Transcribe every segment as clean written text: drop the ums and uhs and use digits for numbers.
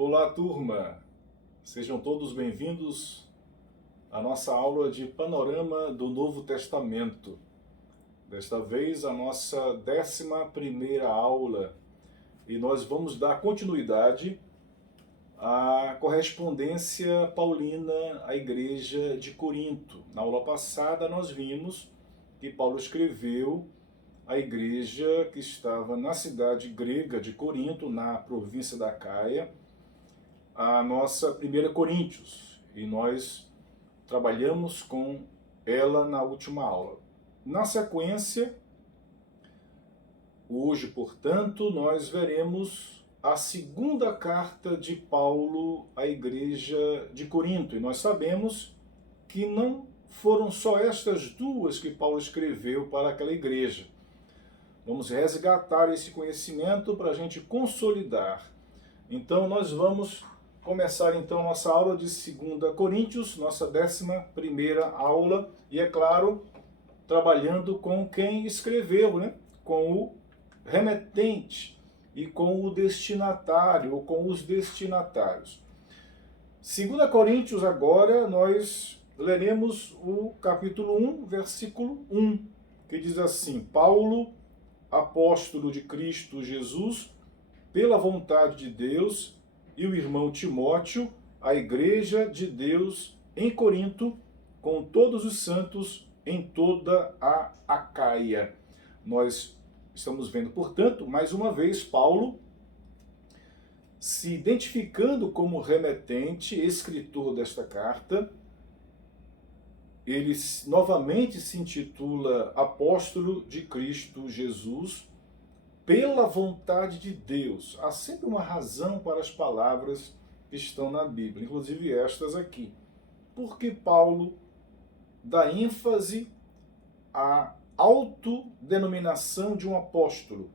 Olá, turma! Sejam todos bem-vindos à nossa aula de Panorama do Novo Testamento. Desta vez, a nossa 11ª aula, e nós vamos dar continuidade à correspondência paulina à Igreja de Corinto. Na aula passada, nós vimos que Paulo escreveu à igreja que estava na cidade grega de Corinto, na província da Acaia, a nossa 1 Coríntios, e nós trabalhamos com ela na última aula. Na sequência, hoje, portanto, nós veremos a segunda carta de Paulo à igreja de Corinto, e nós sabemos que não foram só estas duas que Paulo escreveu para aquela igreja. Vamos resgatar esse conhecimento para a gente consolidar. Então, nós vamos começar então nossa aula de 2 Coríntios, nossa 11ª aula, e é claro, trabalhando com quem escreveu, né? Com o remetente e com o destinatário, ou com os destinatários. 2 Coríntios agora, nós leremos o capítulo 1, versículo 1, que diz assim: Paulo, apóstolo de Cristo Jesus, pela vontade de Deus, e o irmão Timóteo, a igreja de Deus em Corinto, com todos os santos em toda a Acaia. Nós estamos vendo, portanto, mais uma vez, Paulo se identificando como remetente, escritor desta carta. Ele novamente se intitula apóstolo de Cristo Jesus, pela vontade de Deus. Há sempre uma razão para as palavras que estão na Bíblia, inclusive estas aqui. Porque Paulo dá ênfase à autodenominação de um apóstolo.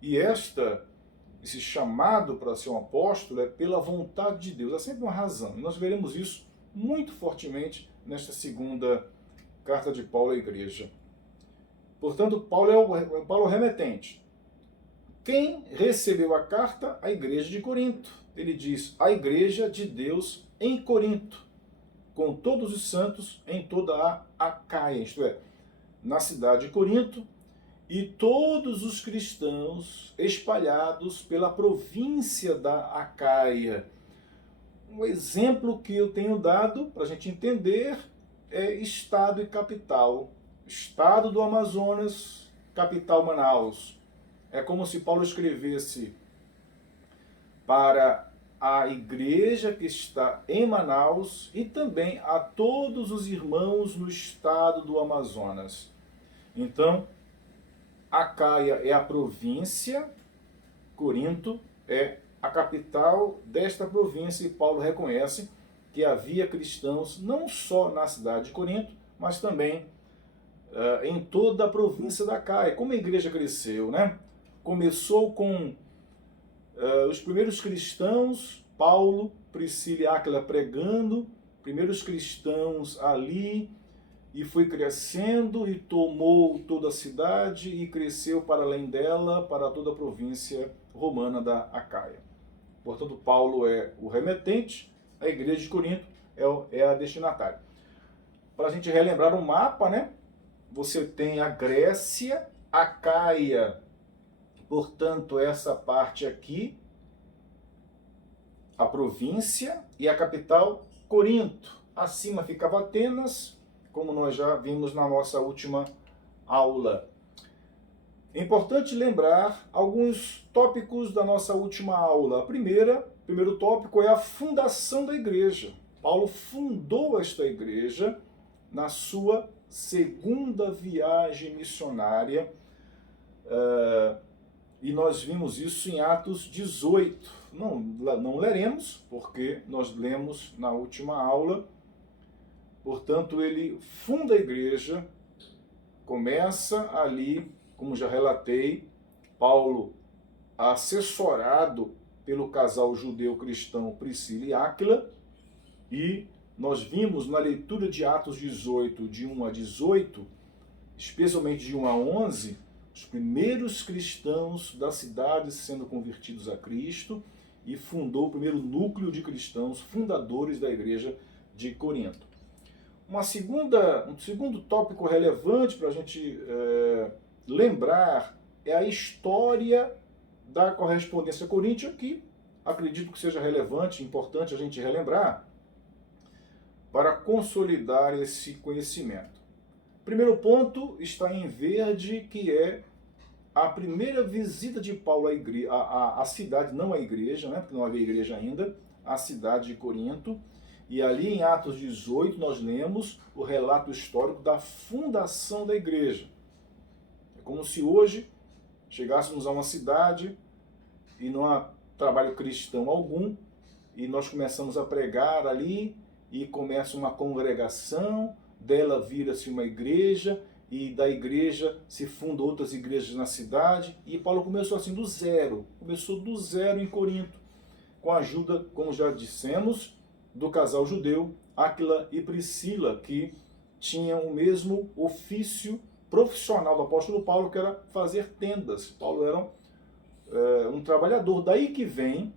E esse chamado para ser um apóstolo é pela vontade de Deus. Há sempre uma razão. E nós veremos isso muito fortemente nesta segunda carta de Paulo à igreja. Portanto, Paulo é o remetente. Quem recebeu a carta? A igreja de Corinto. Ele diz, a igreja de Deus em Corinto, com todos os santos em toda a Acaia, isto é, na cidade de Corinto, e todos os cristãos espalhados pela província da Acaia. Um exemplo que eu tenho dado para a gente entender é estado e capital. Estado do Amazonas, capital Manaus. É como se Paulo escrevesse para a igreja que está em Manaus e também a todos os irmãos no estado do Amazonas. Então, Acaia é a província, Corinto é a capital desta província, e Paulo reconhece que havia cristãos não só na cidade de Corinto, mas também em toda a província da Acaia. Como a igreja cresceu, né? Começou com os primeiros cristãos, Paulo, Priscila e Áquila pregando, primeiros cristãos ali, e foi crescendo e tomou toda a cidade e cresceu para além dela, para toda a província romana da Acaia. Portanto, Paulo é o remetente, a igreja de Corinto é a destinatária. Para a gente relembrar o mapa, né? Você tem a Grécia, Acaia, portanto, essa parte aqui, a província, e a capital, Corinto. Acima ficava Atenas, como nós já vimos na nossa última aula. É importante lembrar alguns tópicos da nossa última aula. O primeiro tópico é a fundação da igreja. Paulo fundou esta igreja na sua segunda viagem missionária, e nós vimos isso em Atos 18. Não leremos, porque nós lemos na última aula. Portanto, ele funda a igreja, começa ali, como já relatei, Paulo assessorado pelo casal judeu-cristão Priscila e Áquila, e nós vimos na leitura de Atos 18, de 1 a 18, especialmente de 1 a 11, os primeiros cristãos da cidade sendo convertidos a Cristo, e fundou o primeiro núcleo de cristãos fundadores da igreja de Corinto. Um segundo tópico relevante para a gente lembrar é a história da correspondência coríntia, que acredito que seja relevante, importante a gente relembrar, para consolidar esse conhecimento. Primeiro ponto está em verde, que é a primeira visita de Paulo à cidade, não à igreja, né, porque não havia igreja ainda, à cidade de Corinto. E ali em Atos 18 nós lemos o relato histórico da fundação da igreja. É como se hoje chegássemos a uma cidade e não há trabalho cristão algum, e nós começamos a pregar ali, e começa uma congregação, dela vira-se uma igreja, e da igreja se fundam outras igrejas na cidade, e Paulo começou assim do zero, começou do zero em Corinto, com a ajuda, como já dissemos, do casal judeu, Áquila e Priscila, que tinham o mesmo ofício profissional do apóstolo Paulo, que era fazer tendas. Paulo era um trabalhador. Daí que vem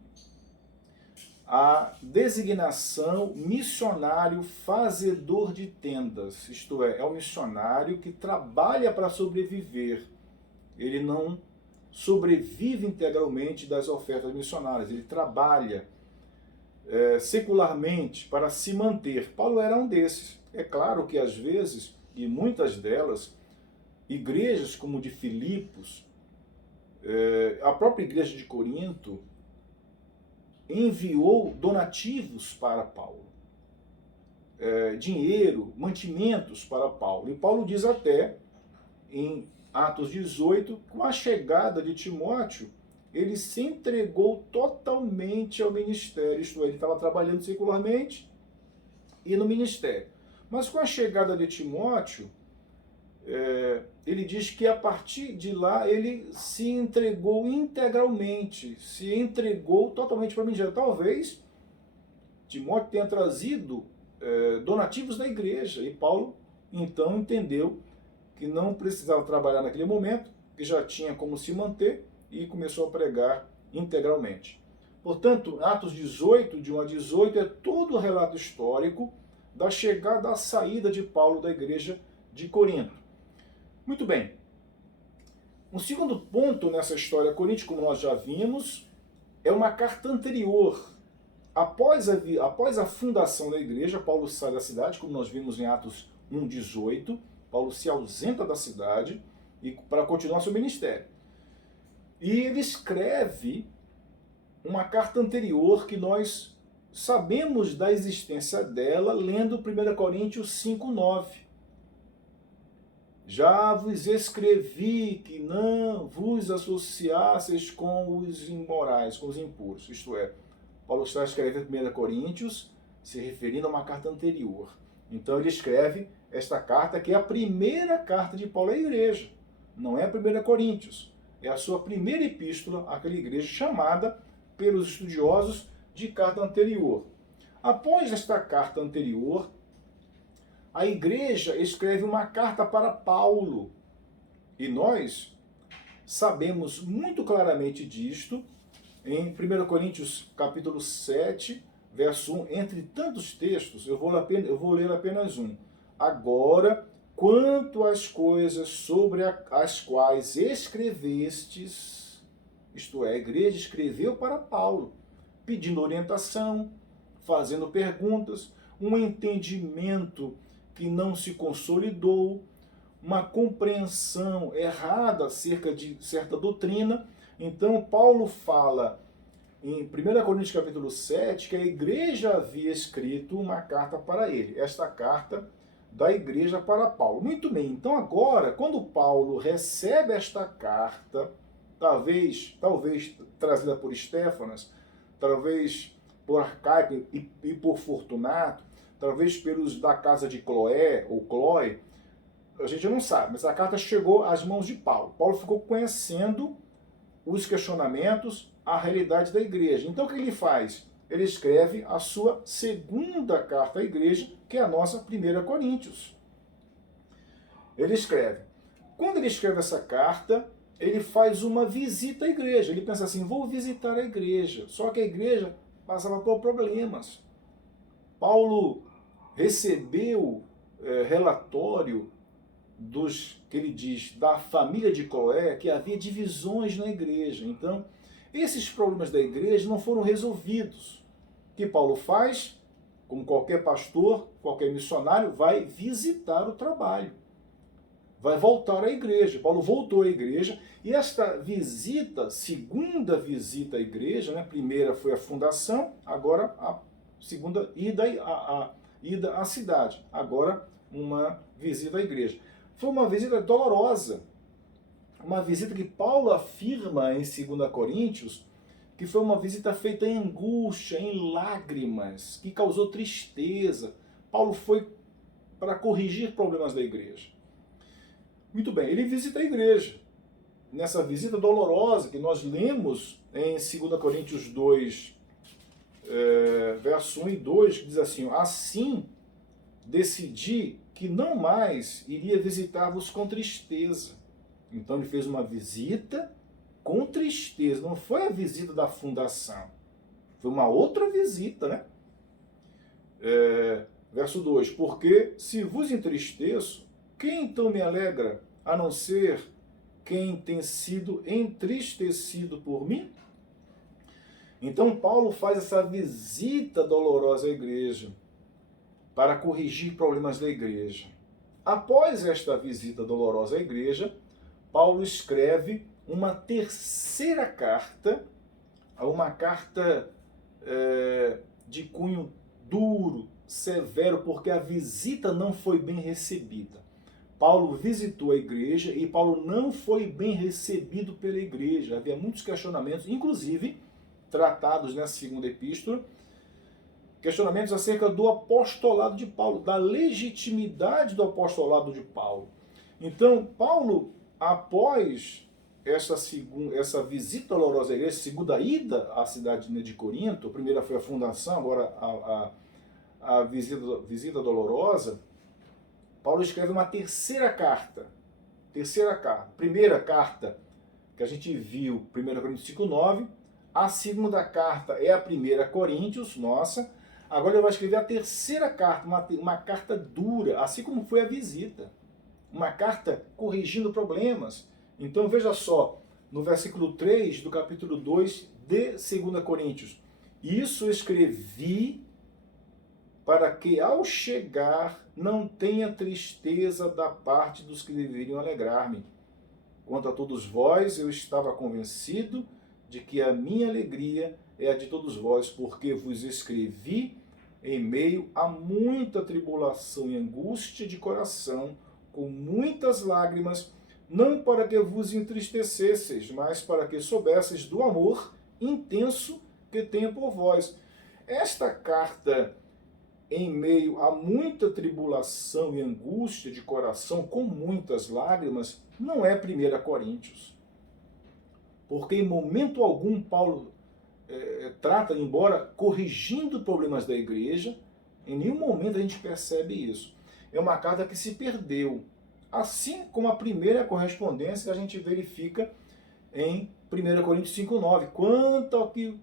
a designação missionário fazedor de tendas, isto é o missionário que trabalha para sobreviver. Ele não sobrevive integralmente das ofertas missionárias, ele trabalha secularmente para se manter. Paulo era um desses. É claro que às vezes, e muitas delas, igrejas como de Filipos, a própria igreja de Corinto, enviou donativos para Paulo, dinheiro, mantimentos para Paulo. E Paulo diz até, em Atos 18, com a chegada de Timóteo, ele se entregou totalmente ao ministério, isto é, ele estava trabalhando secularmente e no ministério. Mas com a chegada de Timóteo, ele diz que a partir de lá ele se entregou integralmente, se entregou totalmente para o ministério. Talvez Timóteo tenha trazido donativos da igreja, e Paulo então entendeu que não precisava trabalhar naquele momento, que já tinha como se manter, e começou a pregar integralmente. Portanto, Atos 18, de 1 a 18, é todo o relato histórico da chegada, da saída de Paulo da igreja de Corinto. Muito bem. Um segundo ponto nessa história coríntia, como nós já vimos, é uma carta anterior. Após a fundação da igreja, Paulo sai da cidade, como nós vimos em Atos 1:18, Paulo se ausenta da cidade para continuar seu ministério. E ele escreve uma carta anterior que nós sabemos da existência dela lendo 1 Coríntios 5:9. Já vos escrevi que não vos associasseis com os imorais, com os impuros. Isto é, Paulo está escrevendo 1 Coríntios, se referindo a uma carta anterior. Então ele escreve esta carta, que é a primeira carta de Paulo à igreja. Não é a 1 Coríntios. É a sua primeira epístola àquela igreja, chamada pelos estudiosos de carta anterior. Após esta carta anterior, a igreja escreve uma carta para Paulo. E nós sabemos muito claramente disto em 1 Coríntios capítulo 7, verso 1. Entre tantos textos, eu vou ler apenas um. Agora, quanto às coisas sobre as quais escrevestes, isto é, a igreja escreveu para Paulo, pedindo orientação, fazendo perguntas, um entendimento que não se consolidou, uma compreensão errada acerca de certa doutrina. Então, Paulo fala em 1 Coríntios capítulo 7 que a igreja havia escrito uma carta para ele. Esta carta da igreja para Paulo. Muito bem, então agora, quando Paulo recebe esta carta, talvez trazida por Estéfanas, talvez por Arcaico e por Fortunato, talvez pelos da casa de Cloé ou Cloé, a gente não sabe, mas a carta chegou às mãos de Paulo. Paulo ficou conhecendo os questionamentos, a realidade da igreja. Então o que ele faz? Ele escreve a sua segunda carta à igreja, que é a nossa 1 Coríntios. Ele escreve. Quando ele escreve essa carta, ele faz uma visita à igreja. Ele pensa assim, vou visitar a igreja. Só que a igreja passava por problemas. Paulo recebeu relatório que ele diz, da família de Cloé, que havia divisões na igreja. Então, esses problemas da igreja não foram resolvidos. O que Paulo faz? Como qualquer pastor, qualquer missionário, vai visitar o trabalho. Vai voltar à igreja. Paulo voltou à igreja e esta visita, segunda visita à igreja, né? Primeira foi a fundação, agora a segunda ida à cidade. Agora uma visita à igreja. Foi uma visita dolorosa. Uma visita que Paulo afirma em 2 Coríntios que foi uma visita feita em angústia, em lágrimas, que causou tristeza. Paulo foi para corrigir problemas da igreja. Muito bem, ele visita a igreja. Nessa visita dolorosa que nós lemos em 2 Coríntios 2, verso 1 e 2, que diz assim, assim decidi que não mais iria visitar-vos com tristeza. Então ele fez uma visita com tristeza, não foi a visita da fundação, foi uma outra visita, né? Verso 2, porque se vos entristeço, quem então me alegra, a não ser quem tem sido entristecido por mim? Então Paulo faz essa visita dolorosa à igreja, para corrigir problemas da igreja. Após esta visita dolorosa à igreja, Paulo escreve uma terceira carta, uma carta de cunho duro, severo, porque a visita não foi bem recebida. Paulo visitou a igreja e Paulo não foi bem recebido pela igreja. Havia muitos questionamentos, inclusive tratados nessa segunda epístola, questionamentos acerca do apostolado de Paulo, da legitimidade do apostolado de Paulo. Então, Paulo, após essa visita dolorosa à igreja, segunda ida à cidade de Corinto, a primeira foi a fundação, agora a visita dolorosa, Paulo escreve uma terceira carta. Primeira carta que a gente viu, 1 Coríntios 5:9, a segunda carta é a 1 Coríntios, nossa. Agora ele vai escrever a terceira carta, uma carta dura, assim como foi a visita. Uma carta corrigindo problemas. Então veja só, no versículo 3 do capítulo 2 de 2 Coríntios. Isso escrevi para que ao chegar não tenha tristeza da parte dos que deveriam alegrar-me. Quanto a todos vós, eu estava convencido de que a minha alegria é a de todos vós, porque vos escrevi em meio a muita tribulação e angústia de coração, com muitas lágrimas, não para que vos entristecesseis, mas para que soubesseis do amor intenso que tenho por vós. Esta carta, em meio a muita tribulação e angústia de coração, com muitas lágrimas, não é 1 Coríntios. Porque em momento algum Paulo trata, embora corrigindo problemas da igreja, em nenhum momento a gente percebe isso. É uma carta que se perdeu, assim como a primeira correspondência que a gente verifica em 1 Coríntios 5:9. Quanto ao que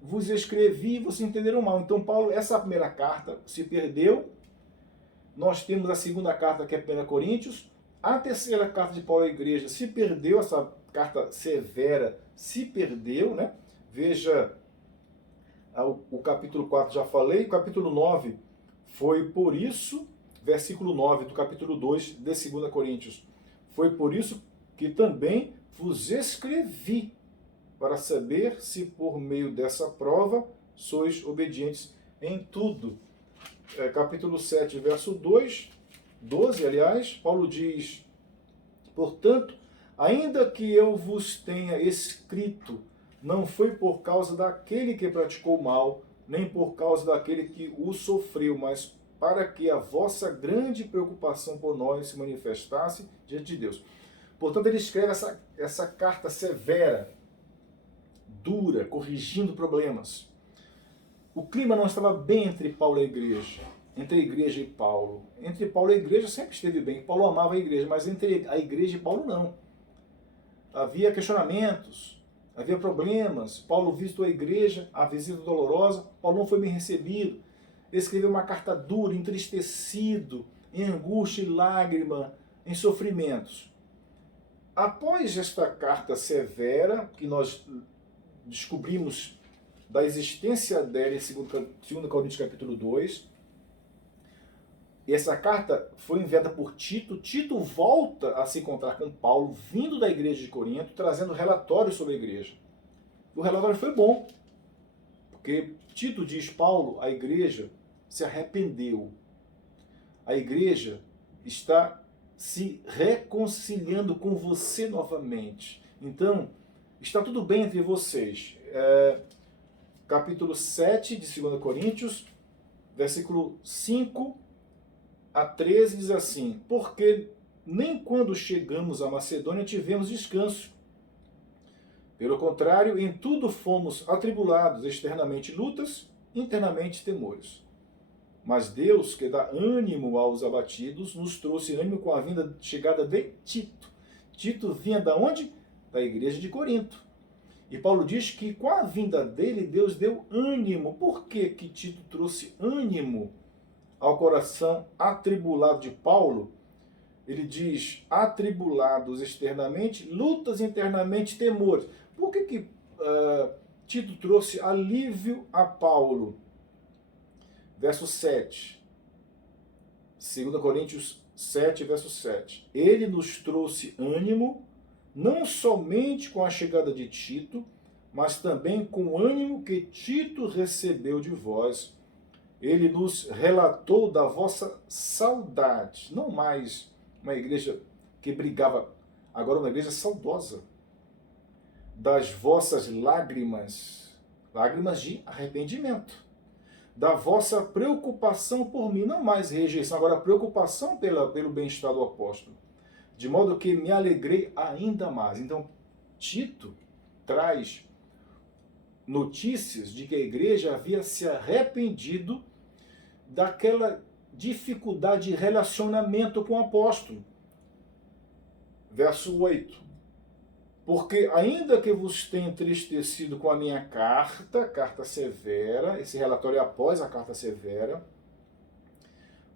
vos escrevi, vocês entenderam mal. Então, Paulo, essa primeira carta se perdeu. Nós temos a segunda carta, que é 1 Coríntios. A terceira carta de Paulo à igreja se perdeu, essa carta severa se perdeu, né? Veja, o capítulo 4 já falei, o capítulo 9 foi por isso, versículo 9 do capítulo 2 de 2 Coríntios. Foi por isso que também vos escrevi, para saber se por meio dessa prova sois obedientes em tudo. Capítulo 7, verso 12, aliás, Paulo diz, portanto, ainda que eu vos tenha escrito, não foi por causa daquele que praticou o mal, nem por causa daquele que o sofreu, mas para que a vossa grande preocupação por nós se manifestasse diante de Deus. Portanto, ele escreve essa carta severa, dura, corrigindo problemas. O clima não estava bem entre Paulo e a igreja, entre a igreja e Paulo. Entre Paulo e a igreja sempre esteve bem, Paulo amava a igreja, mas entre a igreja e Paulo não. havia questionamentos, havia problemas. Paulo visitou a igreja, a visita dolorosa, Paulo não foi bem recebido. Ele escreveu uma carta dura, entristecido, em angústia e lágrima, em sofrimentos. Após esta carta severa, que nós descobrimos da existência dela em 2 Coríntios capítulo 2, e essa carta foi enviada por Tito. Tito volta a se encontrar com Paulo, vindo da igreja de Corinto, trazendo relatórios sobre a igreja. O relatório foi bom, porque Tito diz: Paulo, a igreja se arrependeu. A igreja está se reconciliando com você novamente. Então, está tudo bem entre vocês. Capítulo 7 de 2 Coríntios, versículo 5 a 13 diz assim: porque nem quando chegamos à Macedônia tivemos descanso. Pelo contrário, em tudo fomos atribulados, externamente lutas, internamente temores. Mas Deus, que dá ânimo aos abatidos, nos trouxe ânimo com a chegada de Tito. Tito vinha da onde? Da igreja de Corinto. E Paulo diz que com a vinda dele, Deus deu ânimo. Por que que Tito trouxe ânimo ao coração atribulado de Paulo? Ele diz: atribulados externamente, lutas internamente, temores. Por que que Tito trouxe alívio a Paulo? Verso 7. 2 Coríntios 7, verso 7. Ele nos trouxe ânimo, não somente com a chegada de Tito, mas também com o ânimo que Tito recebeu de vós. Ele nos relatou da vossa saudade, não mais uma igreja que brigava, agora uma igreja saudosa, das vossas lágrimas, lágrimas de arrependimento, da vossa preocupação por mim, não mais rejeição, agora preocupação pelo bem-estar do apóstolo, de modo que me alegrei ainda mais. Então, Tito traz notícias de que a igreja havia se arrependido daquela dificuldade de relacionamento com o apóstolo. Verso 8. Porque ainda que vos tenha entristecido com a minha carta severa, esse relatório é após a carta severa,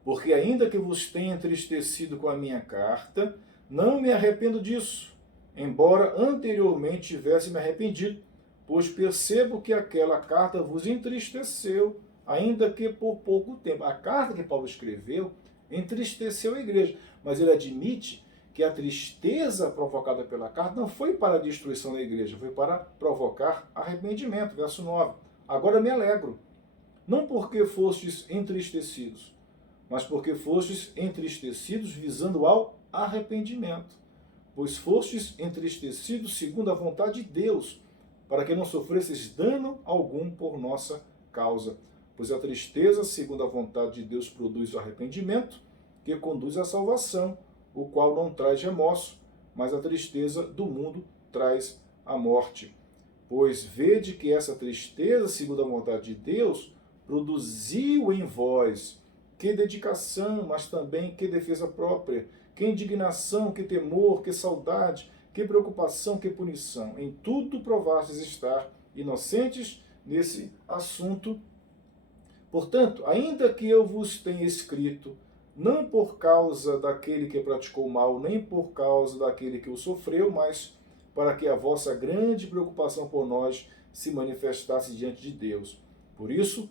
porque ainda que vos tenha entristecido com a minha carta, não me arrependo disso, embora anteriormente tivesse me arrependido, pois percebo que aquela carta vos entristeceu, ainda que por pouco tempo. A carta que Paulo escreveu entristeceu a igreja, mas ele admite que a tristeza provocada pela carta não foi para a destruição da igreja, foi para provocar arrependimento. Verso 9. Agora me alegro, não porque fostes entristecidos, mas porque fostes entristecidos visando ao arrependimento. Pois fostes entristecidos segundo a vontade de Deus, para que não sofresseis dano algum por nossa causa. Pois a tristeza, segundo a vontade de Deus, produz o arrependimento, que conduz à salvação, o qual não traz remorso, mas a tristeza do mundo traz a morte. Pois vede que essa tristeza, segundo a vontade de Deus, produziu em vós que dedicação, mas também que defesa própria, que indignação, que temor, que saudade, que preocupação, que punição. Em tudo provastes estar inocentes nesse assunto. Portanto, ainda que eu vos tenha escrito, não por causa daquele que praticou mal, nem por causa daquele que o sofreu, mas para que a vossa grande preocupação por nós se manifestasse diante de Deus. Por isso,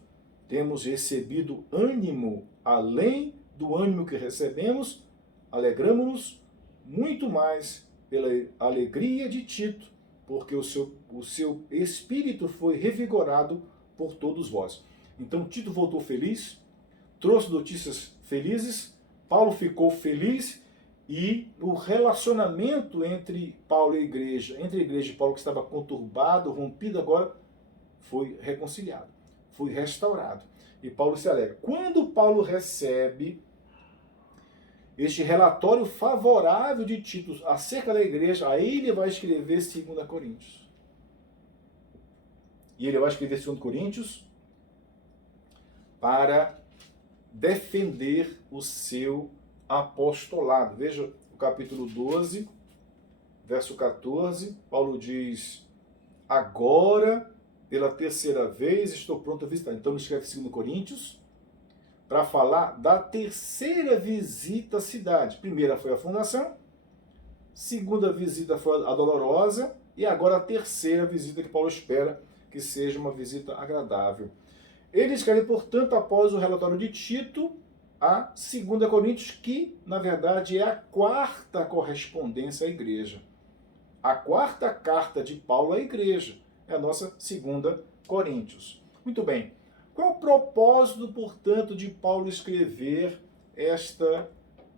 temos recebido ânimo, além do ânimo que recebemos, alegramo-nos muito mais pela alegria de Tito, porque o seu espírito foi revigorado por todos vós. Então Tito voltou feliz, trouxe notícias felizes, Paulo ficou feliz e o relacionamento entre Paulo e a igreja, entre a igreja e Paulo, que estava conturbado, rompido, agora foi reconciliado, foi restaurado. E Paulo se alegra. Quando Paulo recebe este relatório favorável de Tito acerca da igreja, aí ele vai escrever 2 Coríntios. E ele vai escrever 2 Coríntios para defender o seu apostolado. Veja o capítulo 12, verso 14, Paulo diz: agora, pela terceira vez, estou pronto a visitar. Então ele escreve 2 Coríntios para falar da terceira visita à cidade. Primeira foi a fundação, segunda visita foi a dolorosa, e agora a terceira visita que Paulo espera que seja uma visita agradável. Ele escreve, portanto, após o relatório de Tito, a 2 Coríntios, que, na verdade, é a quarta correspondência à igreja. A quarta carta de Paulo à igreja é a nossa 2 Coríntios. Muito bem. Qual é o propósito, portanto, de Paulo escrever esta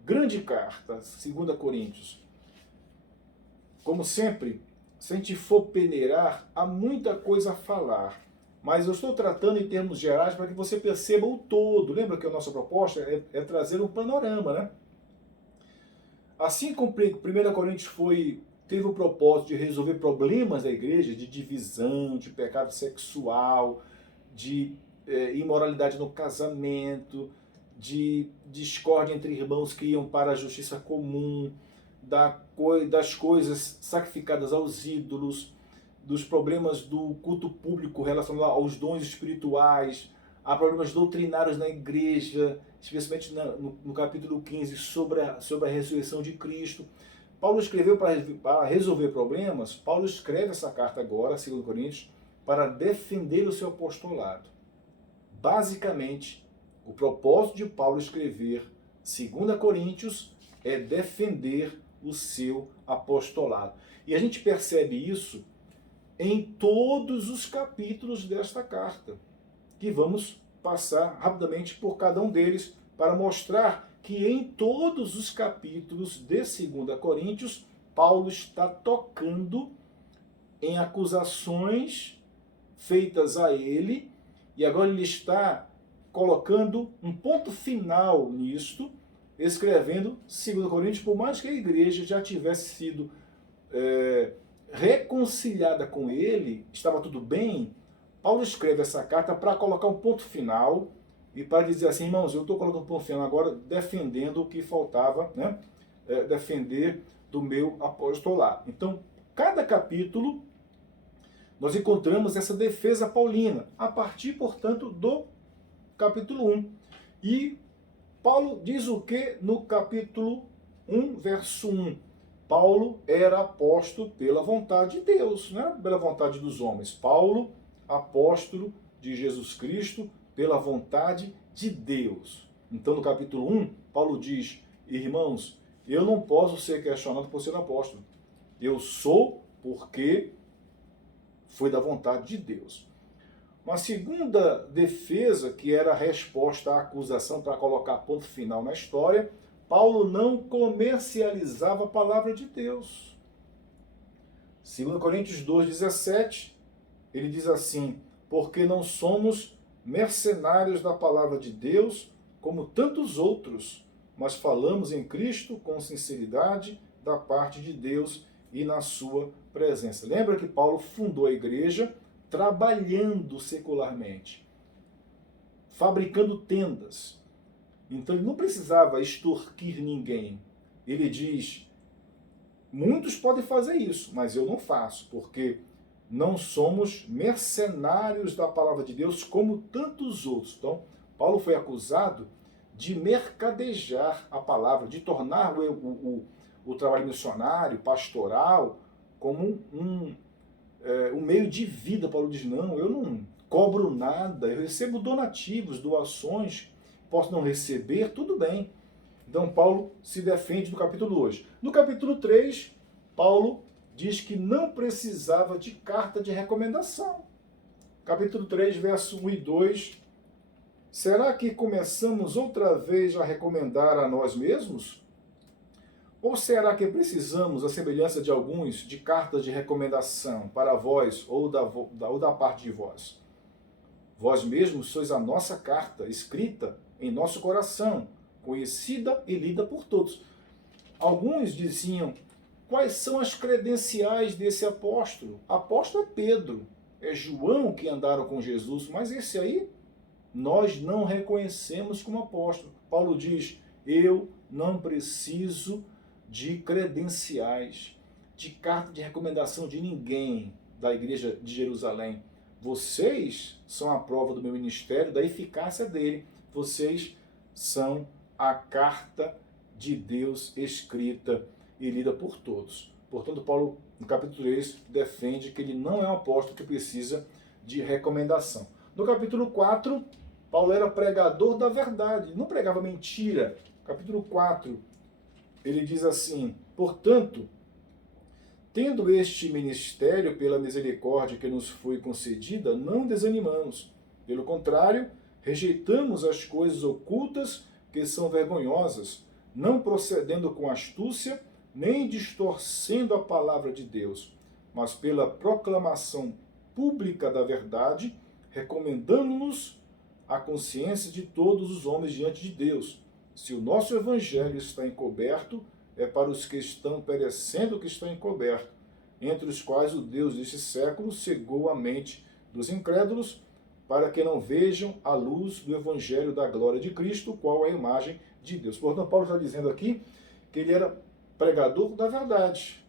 grande carta, 2 Coríntios? Como sempre, se a gente for peneirar, há muita coisa a falar. Mas eu estou tratando em termos gerais para que você perceba o todo. Lembra que a nossa proposta é trazer um panorama, né? Assim como 1 Coríntios teve o propósito de resolver problemas da igreja, de divisão, de pecado sexual, de imoralidade no casamento, de discórdia entre irmãos que iam para a justiça comum, das coisas sacrificadas aos ídolos, dos problemas do culto público relacionado aos dons espirituais, há problemas doutrinários na igreja, especialmente no capítulo 15, sobre a ressurreição de Cristo. Paulo escreveu para resolver problemas. Paulo escreve essa carta agora, 2 Coríntios, para defender o seu apostolado. Basicamente, o propósito de Paulo escrever 2 Coríntios é defender o seu apostolado. E a gente percebe isso em todos os capítulos desta carta, que vamos passar rapidamente por cada um deles para mostrar que em todos os capítulos de 2 Coríntios, Paulo está tocando em acusações feitas a ele, e agora ele está colocando um ponto final nisto, escrevendo 2 Coríntios, por mais que a igreja já tivesse sido reconciliada com ele, estava tudo bem, Paulo escreve essa carta para colocar um ponto final e para dizer assim, irmãos, eu estou colocando um ponto final agora, defendendo o que faltava, né? Defender do meu apostolado. Então, cada capítulo, nós encontramos essa defesa paulina, a partir, portanto, do capítulo 1. E Paulo diz o que no capítulo 1, verso 1? Paulo era apóstolo pela vontade de Deus, não era pela vontade dos homens. Paulo, apóstolo de Jesus Cristo, pela vontade de Deus. Então, no capítulo 1, Paulo diz, irmãos, eu não posso ser questionado por ser apóstolo. Eu sou porque foi da vontade de Deus. Uma segunda defesa, que era a resposta à acusação para colocar ponto final na história, Paulo não comercializava a palavra de Deus. 2 Coríntios 2,17, ele diz assim, porque não somos mercenários da palavra de Deus, como tantos outros, mas falamos em Cristo com sinceridade da parte de Deus e na sua presença. Lembra que Paulo fundou a igreja trabalhando secularmente, fabricando tendas. Então ele não precisava extorquir ninguém. Ele diz, muitos podem fazer isso, mas eu não faço, porque não somos mercenários da palavra de Deus como tantos outros. Então, Paulo foi acusado de mercadejar a palavra, de tornar o trabalho missionário, pastoral, como um meio de vida. Paulo diz, não, eu não cobro nada, eu recebo donativos, doações, posso não receber, tudo bem. Então Paulo se defende no capítulo 2. No capítulo 3, Paulo diz que não precisava de carta de recomendação. Capítulo 3, verso 1 e 2. Será que começamos outra vez a recomendar a nós mesmos? Ou será que precisamos, à semelhança de alguns, de cartas de recomendação para vós ou da parte de vós? Vós mesmos sois a nossa carta, escrita em nosso coração, conhecida e lida por todos. Alguns diziam, quais são as credenciais desse apóstolo? Apóstolo é Pedro, é João que andaram com Jesus, mas esse aí nós não reconhecemos como apóstolo. Paulo diz, eu não preciso de credenciais. de carta de recomendação de ninguém da igreja de Jerusalém. Vocês são a prova do meu ministério, da eficácia dele. Vocês são a carta de Deus escrita e lida por todos. Portanto, Paulo, no capítulo 3, defende que ele não é um apóstolo que precisa de recomendação. No capítulo 4, Paulo era pregador da verdade, não pregava mentira. Capítulo 4, ele diz assim: portanto, tendo este ministério pela misericórdia que nos foi concedida, não desanimamos. Pelo contrário, rejeitamos as coisas ocultas que são vergonhosas, não procedendo com astúcia, nem distorcendo a palavra de Deus, mas pela proclamação pública da verdade, recomendando-nos a consciência de todos os homens diante de Deus. Se o nosso evangelho está encoberto, é para os que estão perecendo que está encoberto, entre os quais o Deus deste século cegou a mente dos incrédulos, para que não vejam a luz do evangelho da glória de Cristo, qual é a imagem de Deus. Portanto, Paulo está dizendo aqui que ele era pregador da verdade.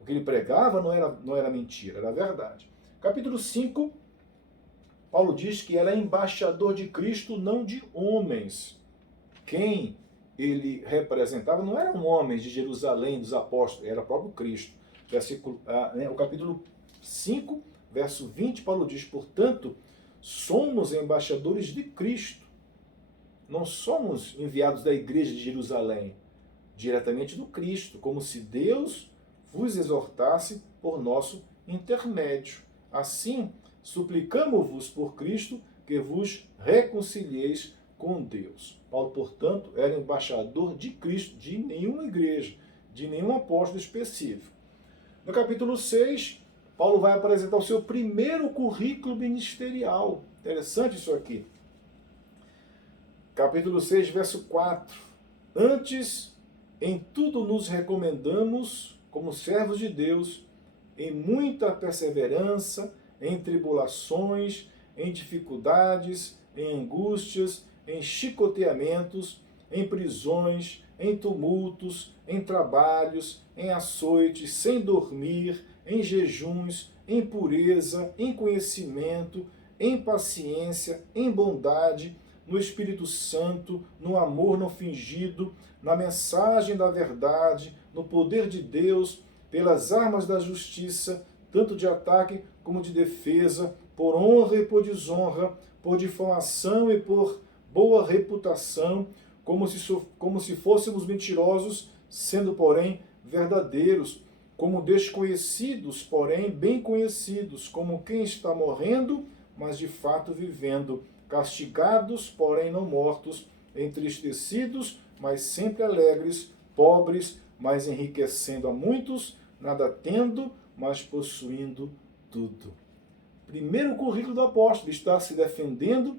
O que ele pregava não era mentira, era verdade. Capítulo 5, Paulo diz que era embaixador de Cristo, não de homens. Quem ele representava não eram homens de Jerusalém, dos apóstolos, era o próprio Cristo. O capítulo 5, verso 20, Paulo diz: portanto, somos embaixadores de Cristo. Não somos enviados da igreja de Jerusalém, diretamente do Cristo, como se Deus vos exortasse por nosso intermédio. Assim, suplicamo-vos por Cristo que vos reconcilieis com Deus. Paulo, portanto, era embaixador de Cristo, de nenhuma igreja, de nenhum apóstolo específico. No capítulo 6, Paulo vai apresentar o seu primeiro currículo ministerial. Interessante isso aqui. Capítulo 6, verso 4. Antes, em tudo nos recomendamos, como servos de Deus, em muita perseverança, em tribulações, em dificuldades, em angústias, em chicoteamentos, em prisões, em tumultos, em trabalhos, em açoites, sem dormir, em jejuns, em pureza, em conhecimento, em paciência, em bondade, no Espírito Santo, no amor não fingido, na mensagem da verdade, no poder de Deus, pelas armas da justiça, tanto de ataque como de defesa, por honra e por desonra, por difamação e por boa reputação, como se fôssemos mentirosos, sendo, porém, verdadeiros, como desconhecidos, porém, bem conhecidos, como quem está morrendo, mas de fato vivendo, castigados, porém não mortos, entristecidos, mas sempre alegres, pobres, mas enriquecendo a muitos, nada tendo, mas possuindo tudo. Primeiro currículo do apóstolo, está se defendendo,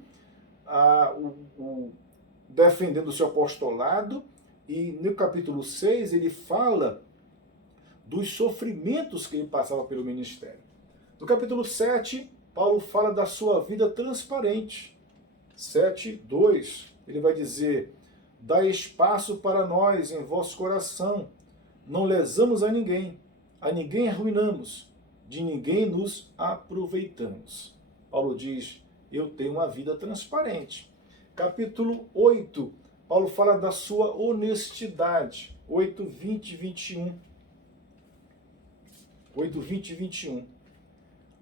defendendo o seu apostolado, e no capítulo 6 ele fala dos sofrimentos que ele passava pelo ministério. No capítulo 7, Paulo fala da sua vida transparente. 7:2, ele vai dizer: dá espaço para nós em vosso coração, não lesamos a ninguém arruinamos, de ninguém nos aproveitamos. Paulo diz: eu tenho uma vida transparente. Capítulo 8, Paulo fala da sua honestidade. 8:20 e 21. 8:20 e 21.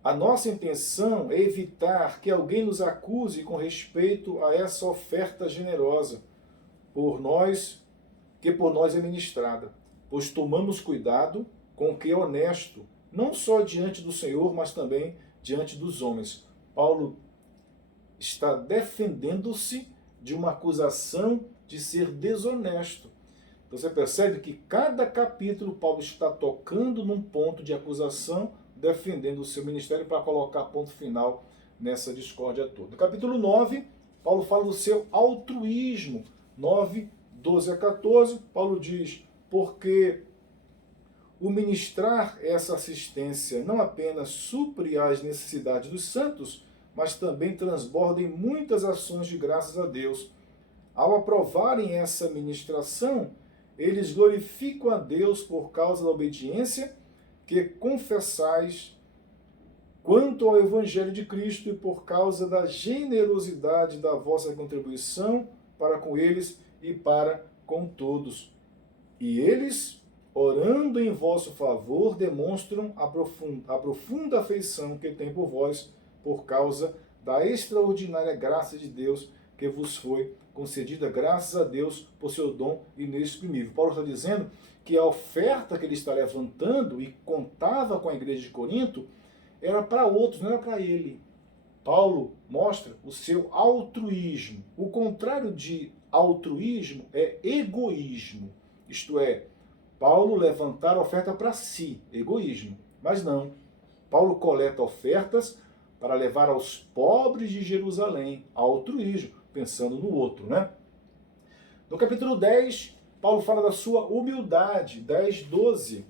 A nossa intenção é evitar que alguém nos acuse com respeito a essa oferta generosa que por nós é ministrada, pois tomamos cuidado com o que é honesto, não só diante do Senhor, mas também diante dos homens. Paulo está defendendo-se de uma acusação de ser desonesto. Então você percebe que cada capítulo Paulo está tocando num ponto de acusação, defendendo o seu ministério para colocar ponto final nessa discórdia toda. No capítulo 9, Paulo fala do seu altruísmo. 9:12 a 14, Paulo diz: porque o ministrar essa assistência não apenas supre as necessidades dos santos, mas também transborda em muitas ações de graças a Deus. Ao aprovarem essa ministração, eles glorificam a Deus por causa da obediência que confessais quanto ao Evangelho de Cristo e por causa da generosidade da vossa contribuição para com eles e para com todos. E eles, orando em vosso favor, demonstram a profunda afeição que têm por vós, por causa da extraordinária graça de Deus que vos foi concedida, graças a Deus, por seu dom inexprimível. Paulo está dizendo que a oferta que ele está levantando e contava com a igreja de Corinto era para outros, não era para ele. Paulo mostra o seu altruísmo. O contrário de altruísmo é egoísmo. Isto é, Paulo levantar a oferta para si, egoísmo. Mas não. Paulo coleta ofertas para levar aos pobres de Jerusalém, altruísmo, pensando no outro, né? No capítulo 10, Paulo fala da sua humildade, 10:12.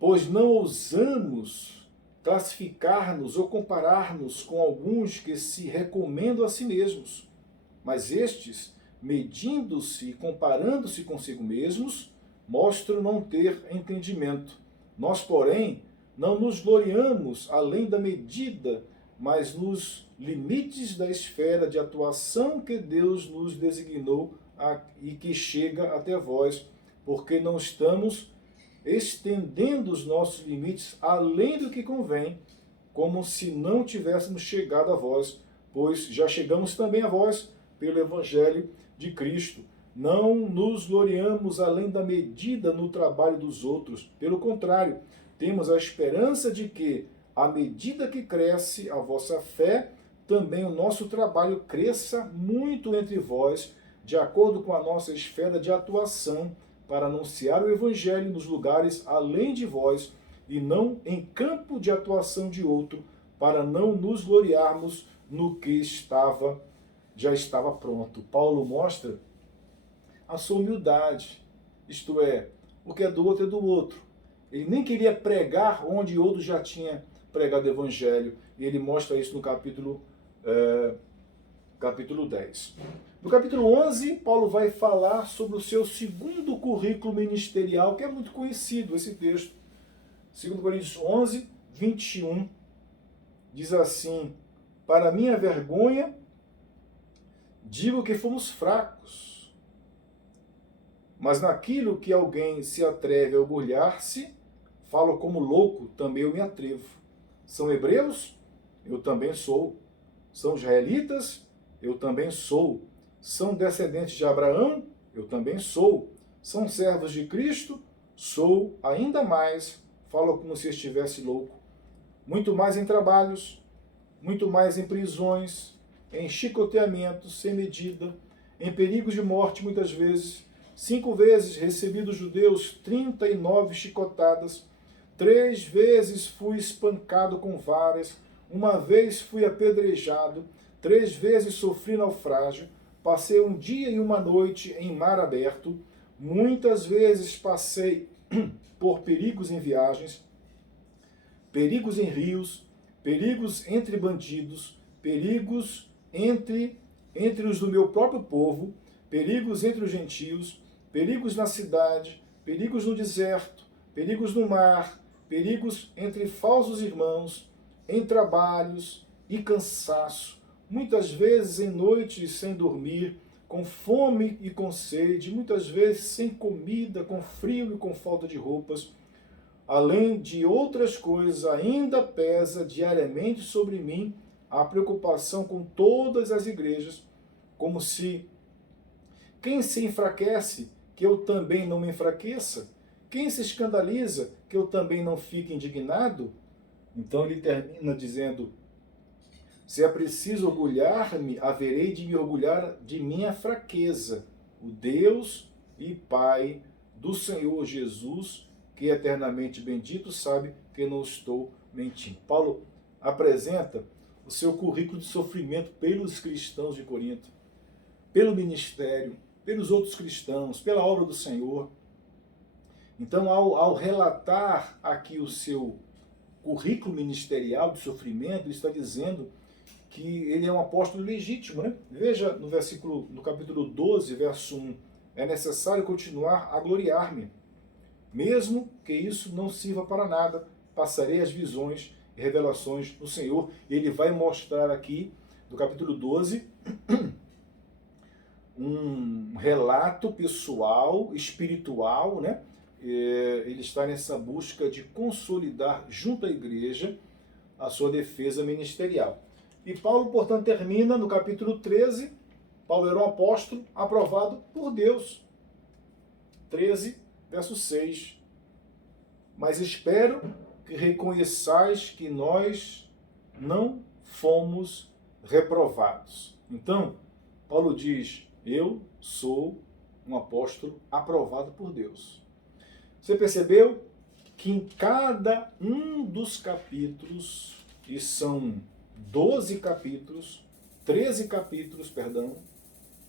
Pois não ousamos classificar-nos ou comparar-nos com alguns que se recomendam a si mesmos, mas estes, medindo-se e comparando-se consigo mesmos, mostram não ter entendimento. Nós, porém, não nos gloriamos além da medida, mas nos limites da esfera de atuação que Deus nos designou e que chega até vós, porque não estamos estendendo os nossos limites além do que convém, como se não tivéssemos chegado a vós, pois já chegamos também a vós pelo Evangelho de Cristo. Não nos gloriamos além da medida no trabalho dos outros. Pelo contrário, temos a esperança de que, à medida que cresce a vossa fé, também o nosso trabalho cresça muito entre vós, de acordo com a nossa esfera de atuação, para anunciar o Evangelho nos lugares além de vós, e não em campo de atuação de outro, para não nos gloriarmos no que já estava pronto. Paulo mostra a sua humildade, isto é, o que é do outro é do outro. Ele nem queria pregar onde outro já tinha pregado o Evangelho, e ele mostra isso no capítulo 10. No capítulo 11, Paulo vai falar sobre o seu segundo currículo ministerial, que é muito conhecido esse texto. 2 Coríntios 11, 21, diz assim: para minha vergonha, digo que fomos fracos, mas naquilo que alguém se atreve a orgulhar-se, falo como louco, também eu me atrevo. São hebreus? Eu também sou. São israelitas? Eu também sou. São descendentes de Abraão? Eu também sou. São servos de Cristo? Sou ainda mais. Falo como se estivesse louco. Muito mais em trabalhos, muito mais em prisões, em chicoteamentos sem medida, em perigos de morte muitas vezes. 5 vezes recebi dos judeus 39 chicotadas. 3 vezes fui espancado com varas. 1 vez fui apedrejado. 3 vezes sofri naufrágio. Passei 1 dia e 1 noite em mar aberto. Muitas vezes passei por perigos em viagens, perigos em rios, perigos entre bandidos, perigos entre os do meu próprio povo, perigos entre os gentios, perigos na cidade, perigos no deserto, perigos no mar, perigos entre falsos irmãos, em trabalhos e cansaço, muitas vezes em noites sem dormir, com fome e com sede, muitas vezes sem comida, com frio e com falta de roupas. Além de outras coisas, ainda pesa diariamente sobre mim a preocupação com todas as igrejas, como se quem se enfraquece, que eu também não me enfraqueça, quem se escandaliza, que eu também não fique indignado. Então ele termina dizendo: se é preciso orgulhar-me, haverei de me orgulhar de minha fraqueza. O Deus e Pai do Senhor Jesus, que é eternamente bendito, sabe que não estou mentindo. Paulo apresenta o seu currículo de sofrimento pelos cristãos de Corinto, pelo ministério, pelos outros cristãos, pela obra do Senhor. Então, ao relatar aqui o seu currículo ministerial de sofrimento, ele está dizendo que ele é um apóstolo legítimo, né? Veja no capítulo 12, verso 1, é necessário continuar a gloriar-me, Mesmo que isso não sirva para nada, passarei as visões e revelações do Senhor. Ele vai mostrar aqui, no capítulo 12, um relato pessoal, espiritual, né? Ele está nessa busca de consolidar junto à igreja a sua defesa ministerial. E Paulo, portanto, termina no capítulo 13. Paulo era um apóstolo aprovado por Deus. 13, verso 6. Mas espero que reconheçais que nós não fomos reprovados. Então, Paulo diz: eu sou um apóstolo aprovado por Deus. Você percebeu que em cada um dos capítulos, e são 12 capítulos, 13 capítulos, perdão,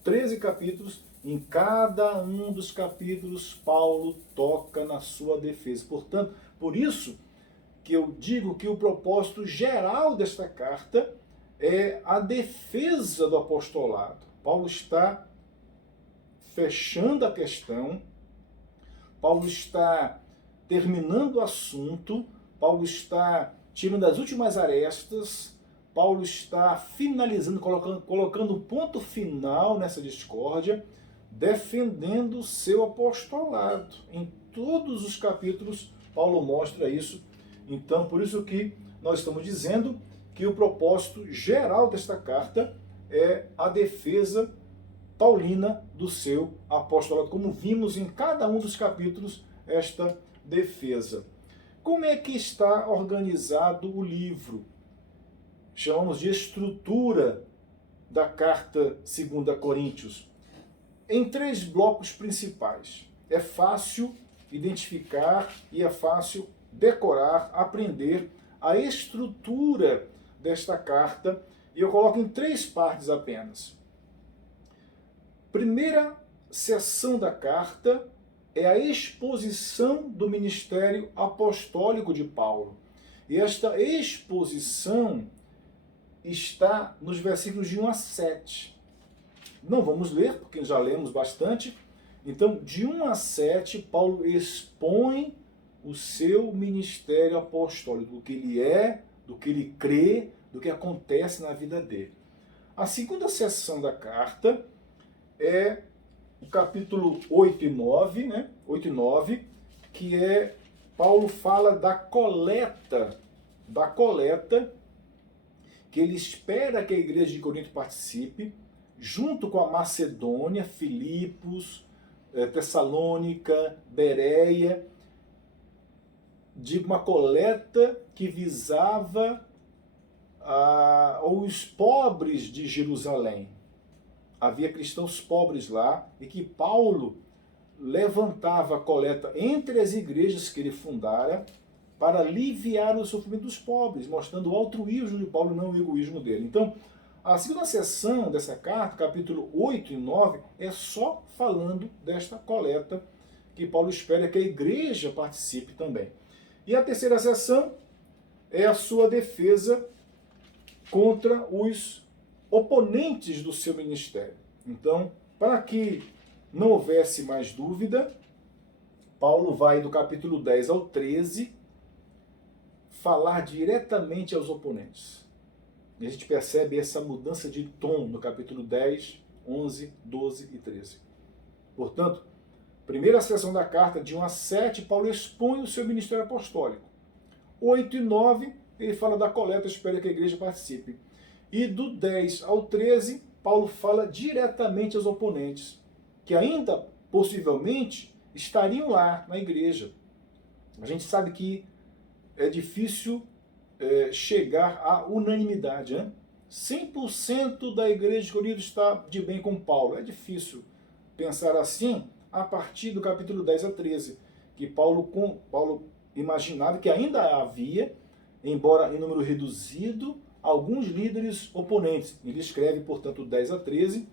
13 capítulos, em cada um dos capítulos Paulo toca na sua defesa. Portanto, por isso que eu digo que o propósito geral desta carta é a defesa do apostolado. Paulo está fechando a questão, Paulo está terminando o assunto, Paulo está tirando as últimas arestas, Paulo está finalizando, colocando um ponto final nessa discórdia, defendendo o seu apostolado. Em todos os capítulos, Paulo mostra isso. Então, por isso que nós estamos dizendo que o propósito geral desta carta é a defesa paulina do seu apostolado, como vimos em cada um dos capítulos esta defesa. Como é que está organizado o livro? Chamamos de estrutura da carta 2 Coríntios, em 3 blocos principais. É fácil identificar e é fácil decorar, aprender a estrutura desta carta, e eu coloco em 3 partes apenas. Primeira seção da carta é a exposição do ministério apostólico de Paulo. E esta exposição está nos versículos de 1 a 7. Não vamos ler, porque já lemos bastante. Então, de 1 a 7, Paulo expõe o seu ministério apostólico, do que ele é, do que ele crê, do que acontece na vida dele. A segunda seção da carta é o capítulo 8 e 9, né? 8 e 9, que é Paulo fala da coleta que ele espera que a igreja de Corinto participe, junto com a Macedônia, Filipos, Tessalônica, Bereia, de uma coleta que visava os pobres de Jerusalém. Havia cristãos pobres lá e que Paulo levantava a coleta entre as igrejas que ele fundara para aliviar o sofrimento dos pobres, mostrando o altruísmo de Paulo e não o egoísmo dele. Então, a segunda seção dessa carta, capítulo 8 e 9, é só falando desta coleta que Paulo espera que a igreja participe também. E a terceira seção é a sua defesa contra os oponentes do seu ministério. Então, para que não houvesse mais dúvida, Paulo vai do capítulo 10 ao 13 falar diretamente aos oponentes. E a gente percebe essa mudança de tom no capítulo 10, 11, 12 e 13. Portanto, primeira seção da carta, de 1 a 7, Paulo expõe o seu ministério apostólico. 8 e 9, ele fala da coleta, espera que a igreja participe. E do 10 ao 13, Paulo fala diretamente aos oponentes, que ainda, possivelmente, estariam lá na igreja. A gente sabe que é difícil chegar à unanimidade, né? 100% da igreja de Corinto está de bem com Paulo. É difícil pensar assim a partir do capítulo 10 a 13, que Paulo imaginava que ainda havia, embora em número reduzido, alguns líderes oponentes. Ele escreve, portanto, 10 a 13,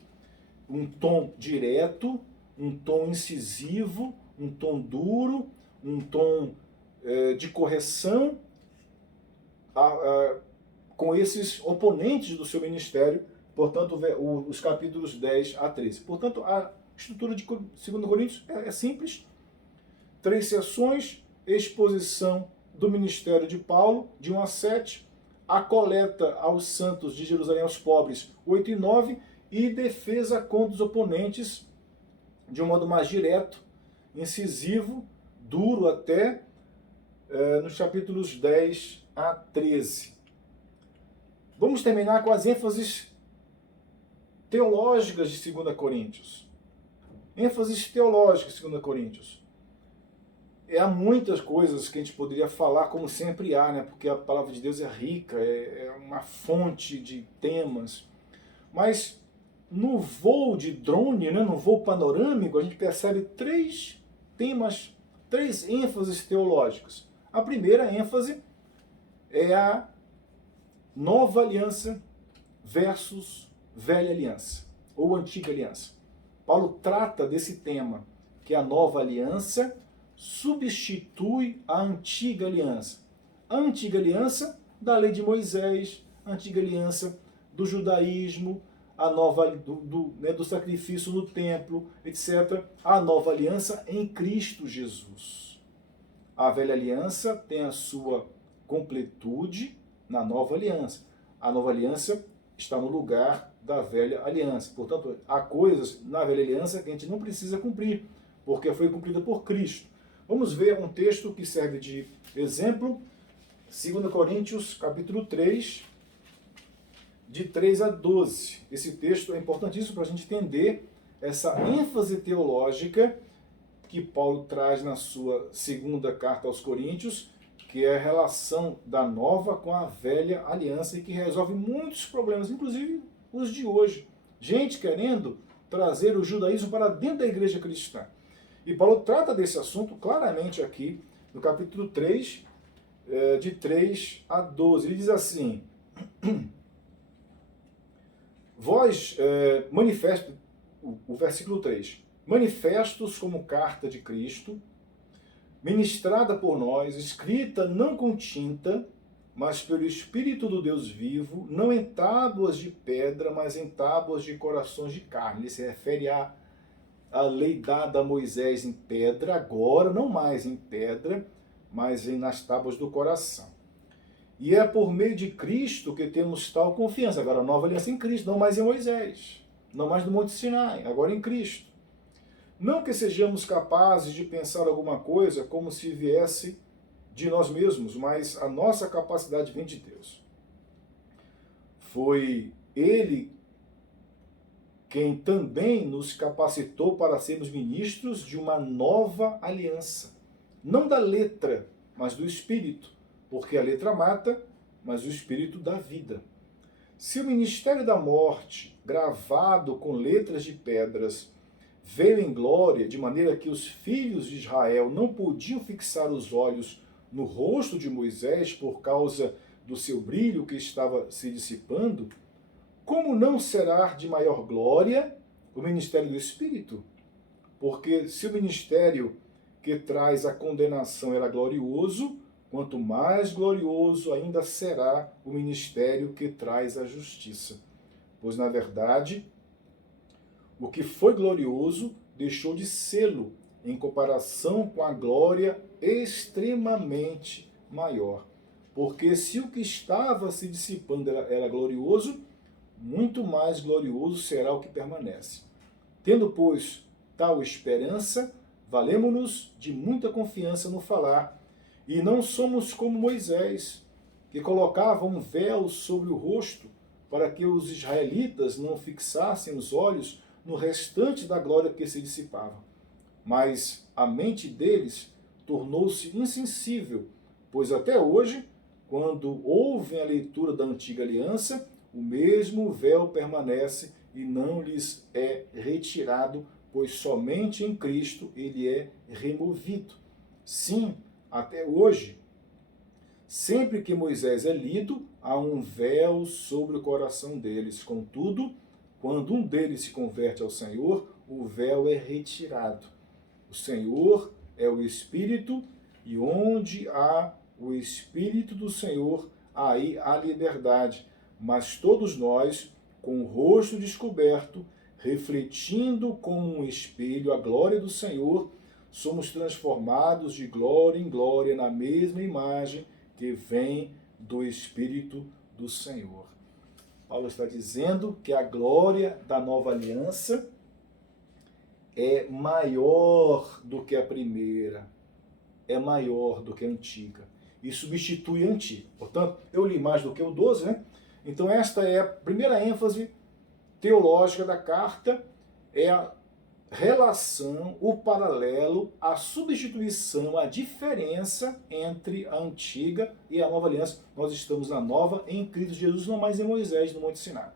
um tom direto, um tom incisivo, um tom duro, um tom de correção com esses oponentes do seu ministério, portanto, os capítulos 10 a 13. Portanto, a estrutura de 2 Coríntios é simples. 3 sessões, exposição do ministério de Paulo, de 1 a 7, a coleta aos santos de Jerusalém, aos pobres, 8 e 9, e defesa contra os oponentes, de um modo mais direto, incisivo, duro até, nos capítulos 10 a 13. Vamos terminar com as ênfases teológicas de 2 Coríntios. ênfases teológicas de 2 Coríntios. Há muitas coisas que a gente poderia falar, como sempre há, né? Porque a palavra de Deus é rica, é uma fonte de temas. Mas no voo de drone, né? No voo panorâmico, a gente percebe 3 temas, 3 ênfases teológicas. A primeira ênfase é a nova aliança versus velha aliança, ou antiga aliança. Paulo trata desse tema, que a nova aliança substitui a antiga aliança. A antiga aliança da lei de Moisés, a antiga aliança do judaísmo, a nova do sacrifício no templo, etc. A nova aliança em Cristo Jesus. A velha aliança tem a sua completude na nova aliança. A nova aliança está no lugar da velha aliança. Portanto, há coisas na velha aliança que a gente não precisa cumprir, porque foi cumprida por Cristo. Vamos ver um texto que serve de exemplo, 2 Coríntios, capítulo 3, de 3 a 12. Esse texto é importantíssimo para a gente entender essa ênfase teológica que Paulo traz na sua segunda carta aos Coríntios, que é a relação da nova com a velha aliança e que resolve muitos problemas, inclusive os de hoje. Gente querendo trazer o judaísmo para dentro da igreja cristã. E Paulo trata desse assunto claramente aqui, no capítulo 3, de 3 a 12. Ele diz assim: vós, manifestos, o versículo 3, manifestos como carta de Cristo, ministrada por nós, escrita não com tinta, mas pelo Espírito do Deus vivo, não em tábuas de pedra, mas em tábuas de corações de carne. Ele se refere à lei dada a Moisés em pedra, agora não mais em pedra, mas nas tábuas do coração. E é por meio de Cristo que temos tal confiança. Agora, a nova aliança em Cristo, não mais em Moisés, não mais no Monte Sinai, agora em Cristo. Não que sejamos capazes de pensar alguma coisa como se viesse de nós mesmos, mas a nossa capacidade vem de Deus. Foi Ele quem também nos capacitou para sermos ministros de uma nova aliança. Não da letra, mas do Espírito, porque a letra mata, mas o Espírito dá vida. Se o ministério da morte, gravado com letras de pedras, veio em glória, de maneira que os filhos de Israel não podiam fixar os olhos no rosto de Moisés por causa do seu brilho que estava se dissipando, como não será de maior glória o ministério do Espírito? Porque se o ministério que traz a condenação era glorioso, quanto mais glorioso ainda será o ministério que traz a justiça. Pois, na verdade, o que foi glorioso deixou de sê-lo em comparação com a glória extremamente maior. Porque se o que estava se dissipando era glorioso, muito mais glorioso será o que permanece. Tendo, pois, tal esperança, valemo-nos de muita confiança no falar, e não somos como Moisés, que colocava um véu sobre o rosto, para que os israelitas não fixassem os olhos no restante da glória que se dissipava. Mas a mente deles tornou-se insensível, pois até hoje, quando ouvem a leitura da antiga aliança, o mesmo véu permanece e não lhes é retirado, pois somente em Cristo ele é removido. Sim, até hoje, sempre que Moisés é lido, há um véu sobre o coração deles. Contudo, quando um deles se converte ao Senhor, o véu é retirado. O Senhor é o Espírito, e onde há o Espírito do Senhor, aí há liberdade. Mas todos nós, com o rosto descoberto, refletindo como um espelho a glória do Senhor, somos transformados de glória em glória na mesma imagem que vem do Espírito do Senhor. Paulo está dizendo que a glória da nova aliança é maior do que a primeira, é maior do que a antiga, e substitui a antiga. Portanto, eu li mais do que o 12, né? Então esta é a primeira ênfase teológica da carta, é a relação, o paralelo, a substituição, a diferença entre a antiga e a nova aliança. Nós estamos na nova em Cristo Jesus, não mais em Moisés no Monte Sinai.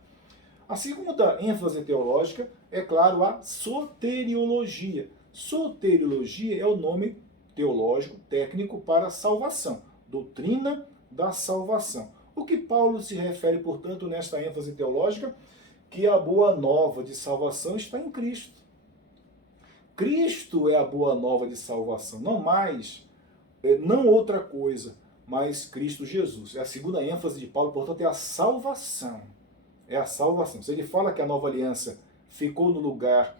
A segunda ênfase teológica é, claro, a soteriologia. Soteriologia é o nome teológico, técnico para salvação, doutrina da salvação. O que Paulo se refere, portanto, nesta ênfase teológica? Que a boa nova de salvação está em Cristo. Cristo é a boa nova de salvação, não mais, não outra coisa, mas Cristo Jesus. É a segunda ênfase de Paulo, portanto, é a salvação. É a salvação. Se ele fala que a nova aliança ficou no lugar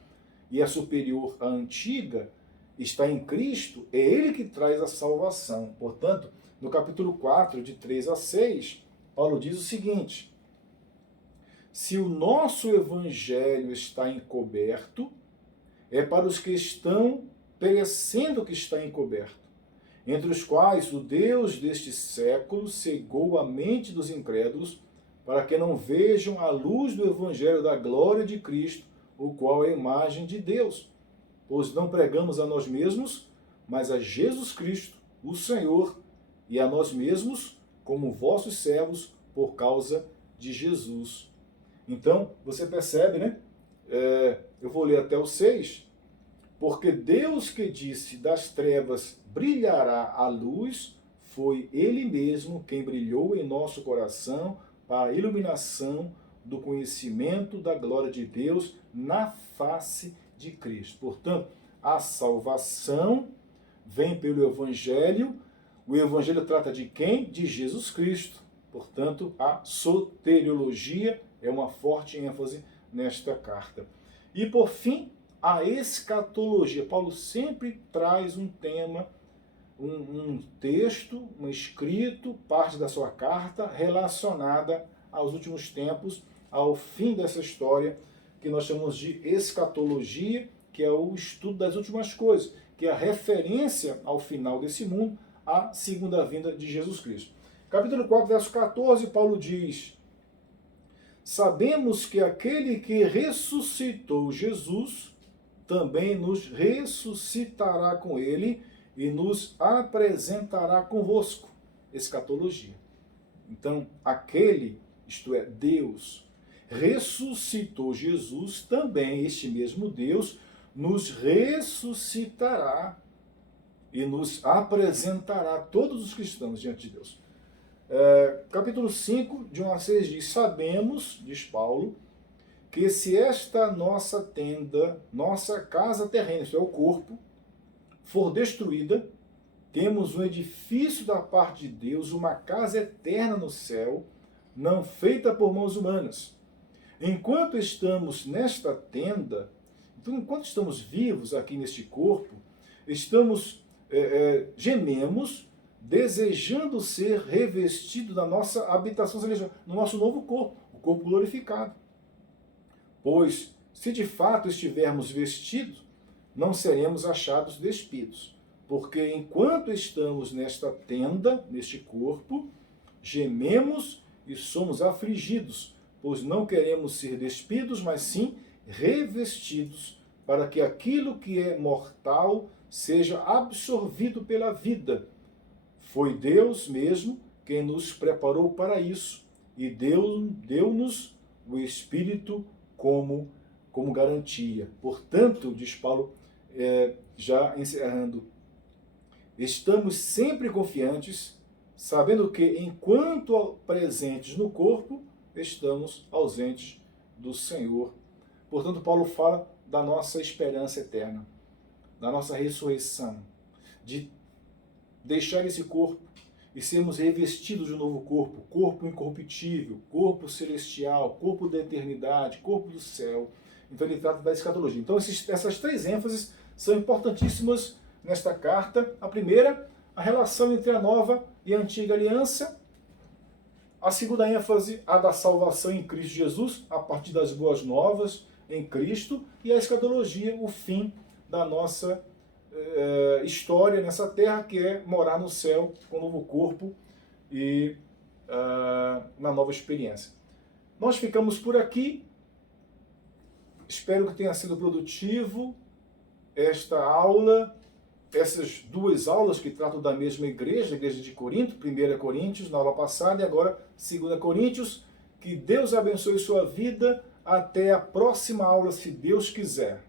e é superior à antiga, está em Cristo, é ele que traz a salvação. Portanto, no capítulo 4, de 3 a 6, Paulo diz o seguinte: se o nosso evangelho está encoberto, é para os que estão perecendo que está encoberto, entre os quais o Deus deste século cegou a mente dos incrédulos, para que não vejam a luz do evangelho da glória de Cristo, o qual é a imagem de Deus. Pois não pregamos a nós mesmos, mas a Jesus Cristo, o Senhor, e a nós mesmos, como vossos servos, por causa de Jesus. Então, você percebe, né? Eu vou ler até o 6. Porque Deus que disse, das trevas brilhará a luz, foi Ele mesmo quem brilhou em nosso coração para a iluminação do conhecimento da glória de Deus na face de Cristo. Portanto, a salvação vem pelo Evangelho. O Evangelho trata de quem? De Jesus Cristo. Portanto, a soteriologia é uma forte ênfase nesta carta. E, por fim, a escatologia. Paulo sempre traz um tema, um texto, um escrito, parte da sua carta relacionada aos últimos tempos, ao fim dessa história, que nós chamamos de escatologia, que é o estudo das últimas coisas, que é a referência ao final desse mundo, à segunda vinda de Jesus Cristo. Capítulo 4, verso 14, Paulo diz: sabemos que aquele que ressuscitou Jesus também nos ressuscitará com ele e nos apresentará convosco. Escatologia. Então, aquele, isto é, Deus, ressuscitou Jesus, também este mesmo Deus nos ressuscitará e nos apresentará todos os cristãos diante de Deus. Capítulo 5, de 1 a 6 diz: sabemos, diz Paulo, que se esta nossa tenda, nossa casa terrena, isso é o corpo, for destruída, temos um edifício da parte de Deus, uma casa eterna no céu, não feita por mãos humanas. Enquanto estamos nesta tenda, então enquanto estamos vivos aqui neste corpo, gememos, desejando ser revestido da nossa habitação celestial, no nosso novo corpo, o corpo glorificado. Pois, se de fato estivermos vestidos, não seremos achados despidos. Porque enquanto estamos nesta tenda, neste corpo, gememos e somos afligidos, pois não queremos ser despidos, mas sim revestidos, para que aquilo que é mortal seja absorvido pela vida. Foi Deus mesmo quem nos preparou para isso e deu-nos o Espírito como garantia. Portanto, diz Paulo, já encerrando, estamos sempre confiantes, sabendo que, enquanto presentes no corpo, estamos ausentes do Senhor. Portanto, Paulo fala da nossa esperança eterna, da nossa ressurreição, de deixar esse corpo e sermos revestidos de um novo corpo, corpo incorruptível, corpo celestial, corpo da eternidade, corpo do céu. Então ele trata da escatologia. Então essas três ênfases são importantíssimas nesta carta. A primeira, a relação entre a nova e a antiga aliança. A segunda ênfase, a da salvação em Cristo Jesus, a partir das boas novas em Cristo. E a escatologia, o fim da nossa história nessa terra, que é morar no céu com um novo corpo e na nova experiência. Nós ficamos por aqui. Espero que tenha sido produtivo esta aula, essas duas aulas que tratam da mesma igreja, a igreja de Corinto, 1 Coríntios na aula passada e agora 2 Coríntios. Que Deus abençoe sua vida. Até a próxima aula, se Deus quiser.